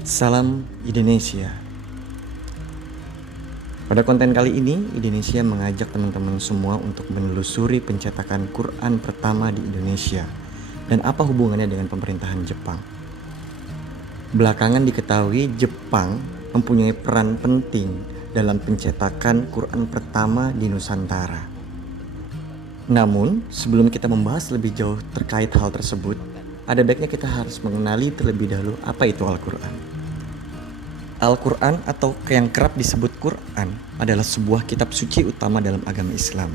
Salam Indonesia. Pada konten kali ini, Indonesia mengajak teman-teman semua untuk menelusuri pencetakan Quran pertama di Indonesia dan apa hubungannya dengan pemerintahan Jepang. Belakangan diketahui Jepang mempunyai peran penting dalam pencetakan Quran pertama di Nusantara. Namun, sebelum kita membahas lebih jauh terkait hal tersebut, ada baiknya kita harus mengenali terlebih dahulu apa itu Al-Quran. Al-Quran atau yang kerap disebut Quran adalah sebuah kitab suci utama dalam agama Islam.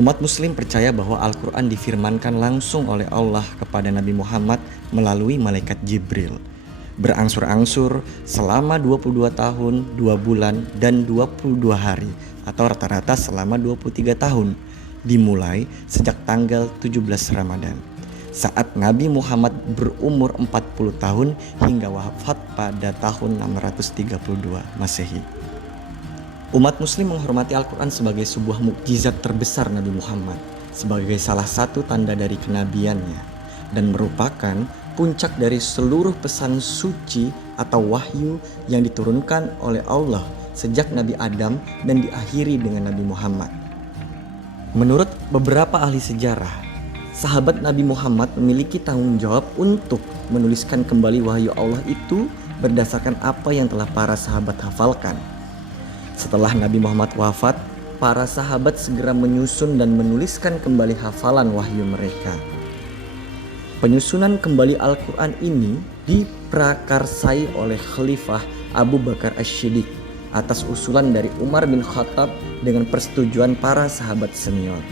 Umat muslim percaya bahwa Al-Quran difirmankan langsung oleh Allah kepada Nabi Muhammad melalui malaikat Jibril, berangsur-angsur selama 22 tahun, 2 bulan, dan 22 hari atau rata-rata selama 23 tahun, dimulai sejak tanggal 17 Ramadan, saat Nabi Muhammad berumur 40 tahun hingga wafat pada tahun 632 Masehi. Umat muslim menghormati Al-Quran sebagai sebuah mukjizat terbesar Nabi Muhammad, sebagai salah satu tanda dari kenabiannya, dan merupakan puncak dari seluruh pesan suci atau wahyu yang diturunkan oleh Allah sejak Nabi Adam dan diakhiri dengan Nabi Muhammad. Menurut beberapa ahli sejarah, sahabat Nabi Muhammad memiliki tanggung jawab untuk menuliskan kembali wahyu Allah itu berdasarkan apa yang telah para sahabat hafalkan. Setelah Nabi Muhammad wafat, para sahabat segera menyusun dan menuliskan kembali hafalan wahyu mereka. Penyusunan kembali Al-Quran ini diprakarsai oleh Khalifah Abu Bakar Asy-Syiddiq atas usulan dari Umar bin Khattab dengan persetujuan para sahabat senior.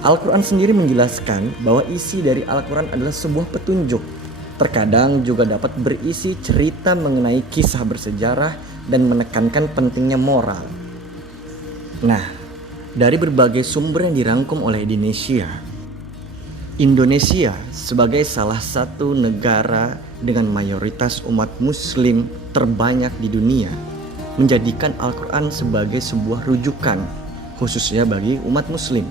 Al-Quran sendiri menjelaskan bahwa isi dari Al-Quran adalah sebuah petunjuk. Terkadang juga dapat berisi cerita mengenai kisah bersejarah dan menekankan pentingnya moral. Nah, dari berbagai sumber yang dirangkum oleh Indonesia sebagai salah satu negara dengan mayoritas umat muslim terbanyak di dunia menjadikan Al-Quran sebagai sebuah rujukan, khususnya bagi umat muslim.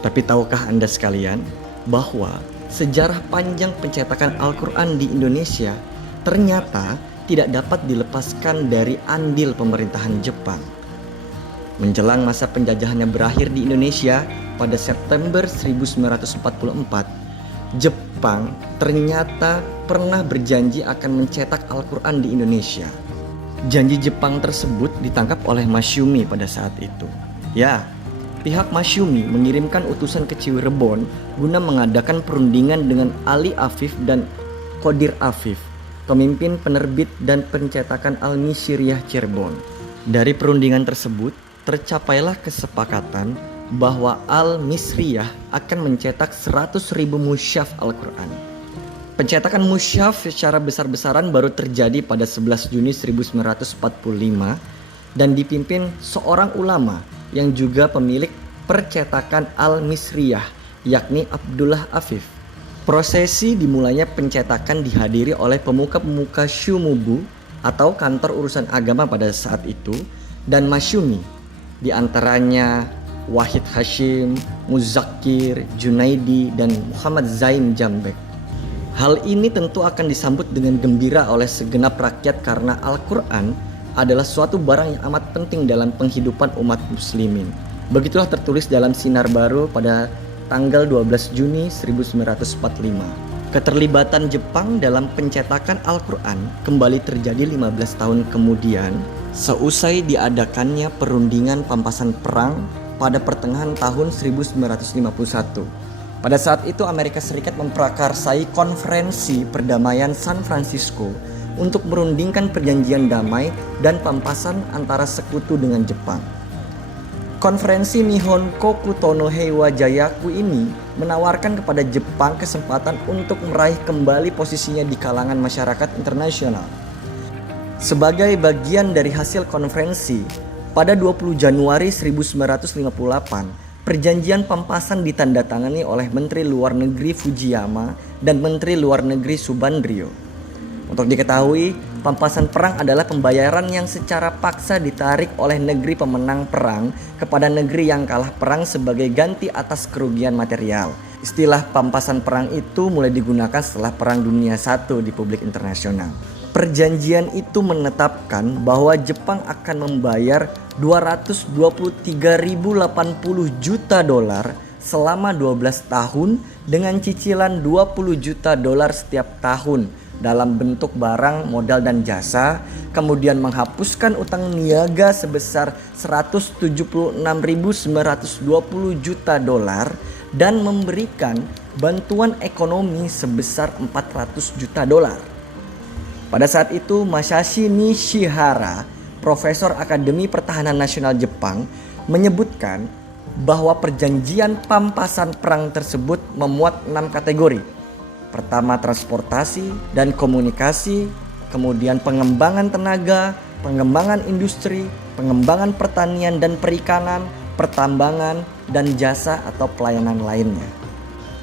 Tapi tahukah Anda sekalian bahwa sejarah panjang pencetakan Al-Quran di Indonesia ternyata tidak dapat dilepaskan dari andil pemerintahan Jepang. Menjelang masa penjajahannya berakhir di Indonesia pada September 1944, Jepang ternyata pernah berjanji akan mencetak Al-Quran di Indonesia. Janji Jepang tersebut ditangkap oleh Masyumi pada saat itu. Ya, pihak Masyumi mengirimkan utusan ke Cirebon guna mengadakan perundingan dengan Ali Afif dan Qodir Afif, pemimpin penerbit dan pencetakan Al-Misriyah Cirebon. Dari perundingan tersebut, tercapailah kesepakatan bahwa Al-Misriyah akan mencetak 100.000 mushaf Al-Quran. Pencetakan mushaf secara besar-besaran baru terjadi pada 11 Juni 1945 dan dipimpin seorang ulama yang juga pemilik percetakan Al-Misriyah, yakni Abdullah Afif. Prosesi dimulainya pencetakan dihadiri oleh pemuka-pemuka Shumubu atau kantor urusan agama pada saat itu dan Masyumi, di antaranya Wahid Hashim, Muzakir, Junaidi, dan Muhammad Zain Jambek. Hal ini tentu akan disambut dengan gembira oleh segenap rakyat karena Al-Quran adalah suatu barang yang amat penting dalam penghidupan umat muslimin. Begitulah tertulis dalam Sinar Baru pada tanggal 12 Juni 1945. Keterlibatan Jepang dalam pencetakan Al-Quran kembali terjadi 15 tahun kemudian seusai diadakannya perundingan pampasan perang pada pertengahan tahun 1951. Pada saat itu Amerika Serikat memprakarsai konferensi perdamaian San Francisco untuk merundingkan perjanjian damai dan pampasan antara sekutu dengan Jepang. Konferensi Nihon Koku Tono Heiwa Jayaku ini menawarkan kepada Jepang kesempatan untuk meraih kembali posisinya di kalangan masyarakat internasional. Sebagai bagian dari hasil konferensi, pada 20 Januari 1958, perjanjian pampasan ditandatangani oleh Menteri Luar Negeri Fujiyama dan Menteri Luar Negeri Subandrio. Untuk diketahui, pampasan perang adalah pembayaran yang secara paksa ditarik oleh negeri pemenang perang kepada negeri yang kalah perang sebagai ganti atas kerugian material. Istilah pampasan perang itu mulai digunakan setelah Perang Dunia I di publik internasional. Perjanjian itu menetapkan bahwa Jepang akan membayar 223.080 juta dolar selama 12 tahun dengan cicilan 20 juta dolar setiap tahun dalam bentuk barang, modal, dan jasa, kemudian menghapuskan utang niaga sebesar 176.920 juta dolar dan memberikan bantuan ekonomi sebesar 400 juta dolar. Pada saat itu Masashi Nishihara, Profesor Akademi Pertahanan Nasional Jepang, menyebutkan bahwa perjanjian pampasan perang tersebut memuat 6 kategori. Pertama, transportasi dan komunikasi, kemudian pengembangan tenaga, pengembangan industri, pengembangan pertanian dan perikanan, pertambangan, dan jasa atau pelayanan lainnya.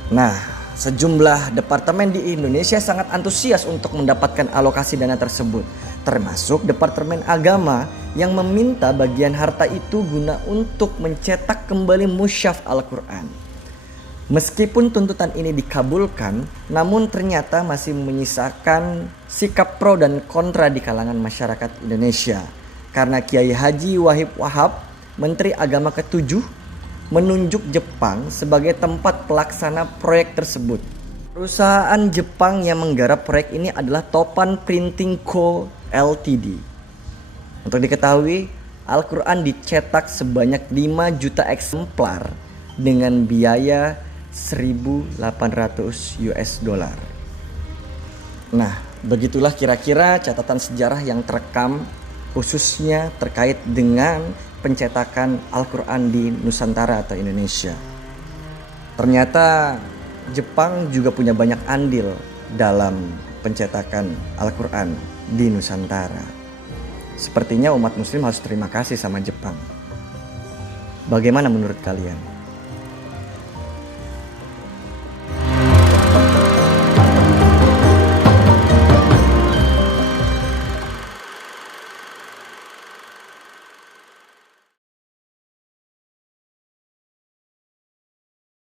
Nah, sejumlah departemen di Indonesia sangat antusias untuk mendapatkan alokasi dana tersebut, termasuk Departemen Agama yang meminta bagian harta itu guna untuk mencetak kembali mushaf Al-Quran. Meskipun tuntutan ini dikabulkan, namun ternyata masih menyisakan sikap pro dan kontra di kalangan masyarakat Indonesia. Karena Kiai Haji Wahid Wahab, Menteri Agama ke-7, menunjuk Jepang sebagai tempat pelaksana proyek tersebut. Perusahaan Jepang yang menggarap proyek ini adalah Topan Printing Co. Ltd. Untuk diketahui, Al-Quran dicetak sebanyak 5 juta eksemplar dengan biaya 1.800 US dollar. Nah, begitulah kira-kira catatan sejarah yang terekam khususnya terkait dengan pencetakan Al-Quran di Nusantara atau Indonesia. Ternyata Jepang juga punya banyak andil dalam pencetakan Al-Quran di Nusantara. Sepertinya umat muslim harus terima kasih sama Jepang. Bagaimana menurut kalian?